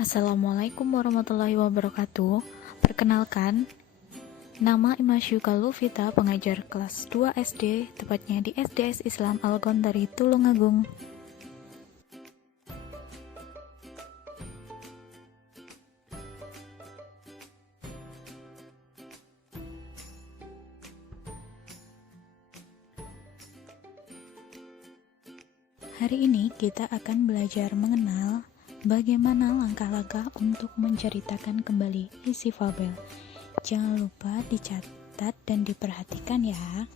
Assalamualaikum warahmatullahi wabarakatuh. Perkenalkan, nama Imasyuka Lufita, pengajar kelas 2 SD, tepatnya di SDS Islam Al-Gondari, Tulungagung. Hari ini kita akan belajar mengenal bagaimana langkah-langkah untuk menceritakan kembali isi fabel. Jangan lupa dicatat dan diperhatikan ya.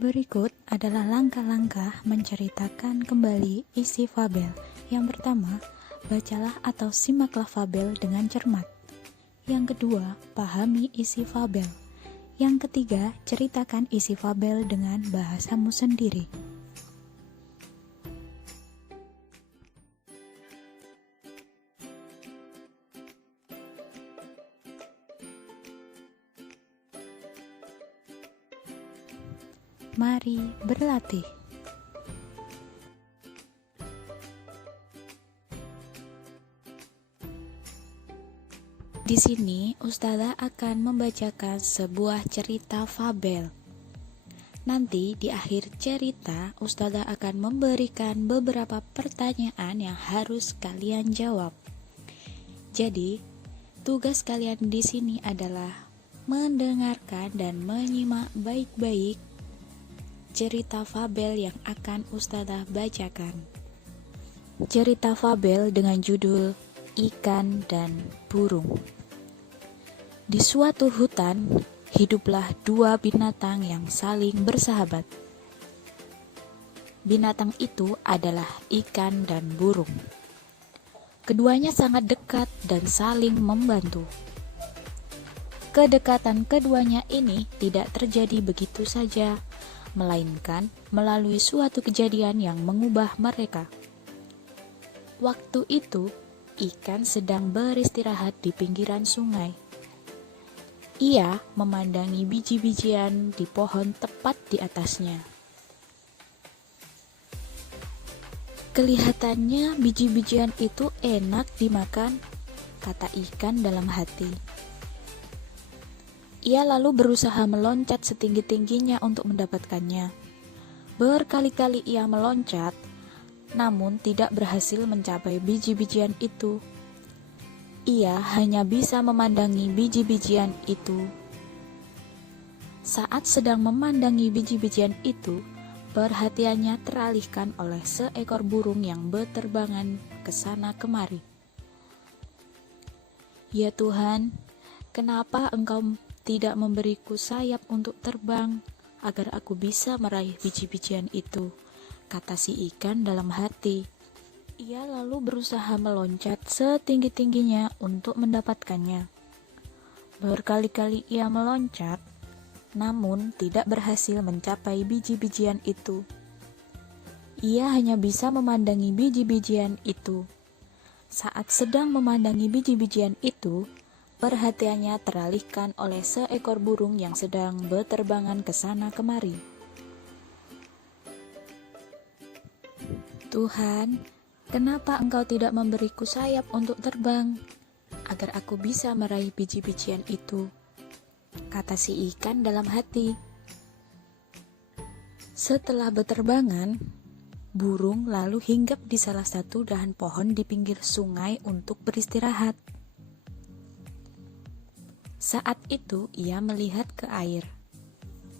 Berikut adalah langkah-langkah menceritakan kembali isi fabel. Yang pertama, bacalah atau simaklah fabel dengan cermat. Yang kedua, pahami isi fabel. Yang ketiga, ceritakan isi fabel dengan bahasamu sendiri. Mari berlatih. Di sini, Ustazah akan membacakan sebuah cerita fabel. Nanti di akhir cerita, Ustazah akan memberikan beberapa pertanyaan yang harus kalian jawab. Jadi, tugas kalian di sini adalah mendengarkan dan menyimak baik-baik cerita fabel yang akan Ustazah bacakan. Cerita fabel dengan judul Ikan dan Burung. Di suatu hutan, hiduplah dua binatang yang saling bersahabat. Binatang itu adalah ikan dan burung. Keduanya sangat dekat dan saling membantu. Kedekatan keduanya ini tidak terjadi begitu saja, melainkan melalui suatu kejadian yang mengubah mereka. Waktu itu, ikan sedang beristirahat di pinggiran sungai. Ia memandangi biji-bijian di pohon tepat di atasnya. Kelihatannya biji-bijian itu enak dimakan, kata ikan dalam hati. Ia lalu berusaha meloncat setinggi-tingginya untuk mendapatkannya. Berkali-kali ia meloncat, namun tidak berhasil mencapai biji-bijian itu. Ia hanya bisa memandangi biji-bijian itu. Saat sedang memandangi biji-bijian itu, perhatiannya teralihkan oleh seekor burung yang berterbangan ke sana kemari. Ya Tuhan, kenapa Engkau tidak memberiku sayap untuk terbang agar aku bisa meraih biji-bijian itu? Kata si ikan dalam hati. Ia lalu berusaha meloncat setinggi-tingginya untuk mendapatkannya. Berkali-kali ia meloncat, namun tidak berhasil mencapai biji-bijian itu. Ia hanya bisa memandangi biji-bijian itu. Saat sedang memandangi biji-bijian itu, perhatiannya teralihkan oleh seekor burung yang sedang berterbangan ke sana kemari. Tuhan, kenapa Engkau tidak memberiku sayap untuk terbang, agar aku bisa meraih biji-bijian itu? Kata si ikan dalam hati. Setelah berterbangan, burung lalu hinggap di salah satu dahan pohon di pinggir sungai untuk beristirahat. Saat itu ia melihat ke air.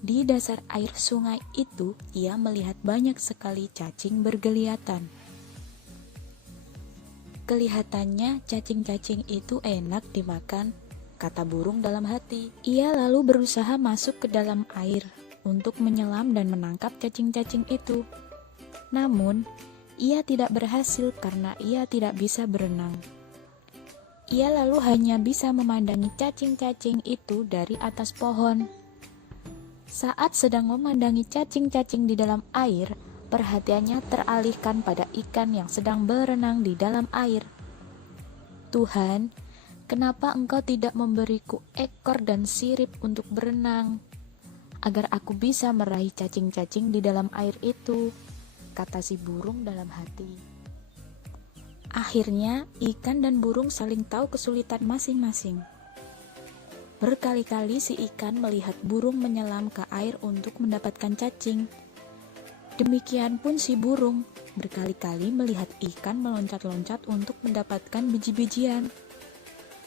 Di dasar air sungai itu, ia melihat banyak sekali cacing bergeliatan. Kelihatannya cacing-cacing itu enak dimakan, kata burung dalam hati. Ia lalu berusaha masuk ke dalam air untuk menyelam dan menangkap cacing-cacing itu. Namun, ia tidak berhasil karena ia tidak bisa berenang. Ia lalu hanya bisa memandangi cacing-cacing itu dari atas pohon. Saat sedang memandangi cacing-cacing di dalam air, perhatiannya teralihkan pada ikan yang sedang berenang di dalam air. Tuhan, kenapa Engkau tidak memberiku ekor dan sirip untuk berenang? agar aku bisa meraih cacing-cacing di dalam air itu, kata si burung dalam hati. Akhirnya, ikan dan burung saling tahu kesulitan masing-masing. Berkali-kali si ikan melihat burung menyelam ke air untuk mendapatkan cacing. Demikian pun si burung berkali-kali melihat ikan meloncat-loncat untuk mendapatkan biji-bijian.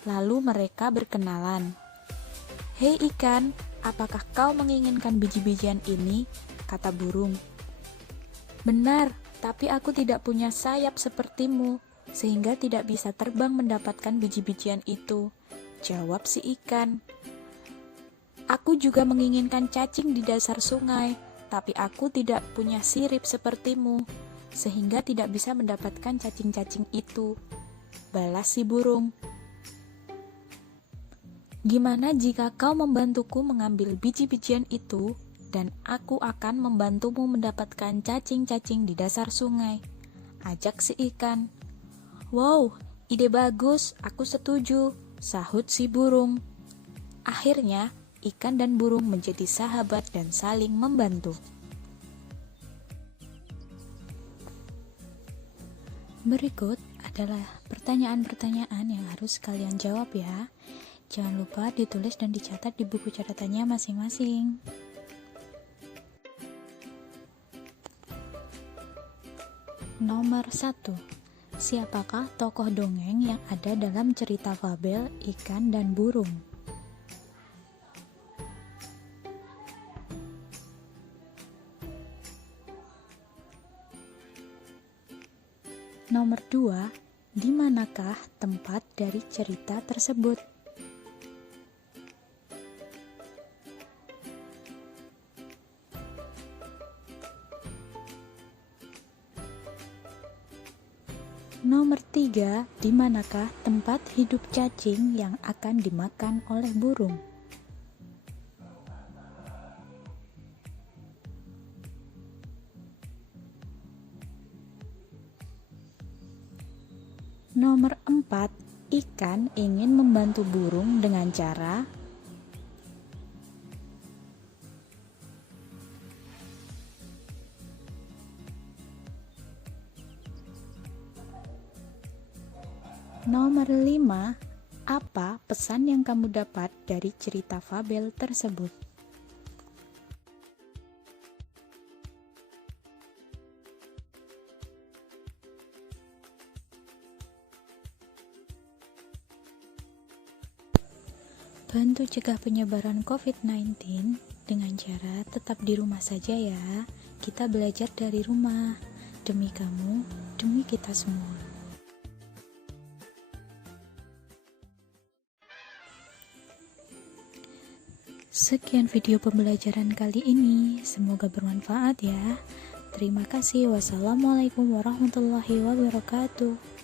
Lalu mereka berkenalan. "Hei ikan, apakah kau menginginkan biji-bijian ini?" kata burung. "Benar, tapi aku tidak punya sayap sepertimu, sehingga tidak bisa terbang mendapatkan biji-bijian itu," jawab si ikan. "Aku juga menginginkan cacing di dasar sungai, tapi aku tidak punya sirip sepertimu, sehingga tidak bisa mendapatkan cacing-cacing itu," balas si burung. "Gimana jika kau membantuku mengambil biji-bijian itu, dan aku akan membantumu mendapatkan cacing-cacing di dasar sungai?" ajak si ikan. "Wow, ide bagus, aku setuju," sahut si burung. Akhirnya, ikan dan burung menjadi sahabat dan saling membantu. Berikut adalah pertanyaan-pertanyaan yang harus kalian jawab ya. Jangan lupa ditulis dan dicatat di buku catatannya masing-masing. Nomor 1. Siapakah tokoh dongeng yang ada dalam cerita fabel Ikan dan Burung? Nomor 2. Di manakah tempat dari cerita tersebut? Nomor 3. Di manakah tempat hidup cacing yang akan dimakan oleh burung? Nomor 4. Ikan ingin membantu burung dengan cara Nomor 5. Apa pesan yang kamu dapat dari cerita fabel tersebut? Bantu cegah penyebaran COVID-19 dengan cara tetap di rumah saja ya. Kita belajar dari rumah. Demi kamu, demi kita semua. Sekian video pembelajaran kali ini, semoga bermanfaat ya. Terima kasih. Wassalamualaikum warahmatullahi wabarakatuh.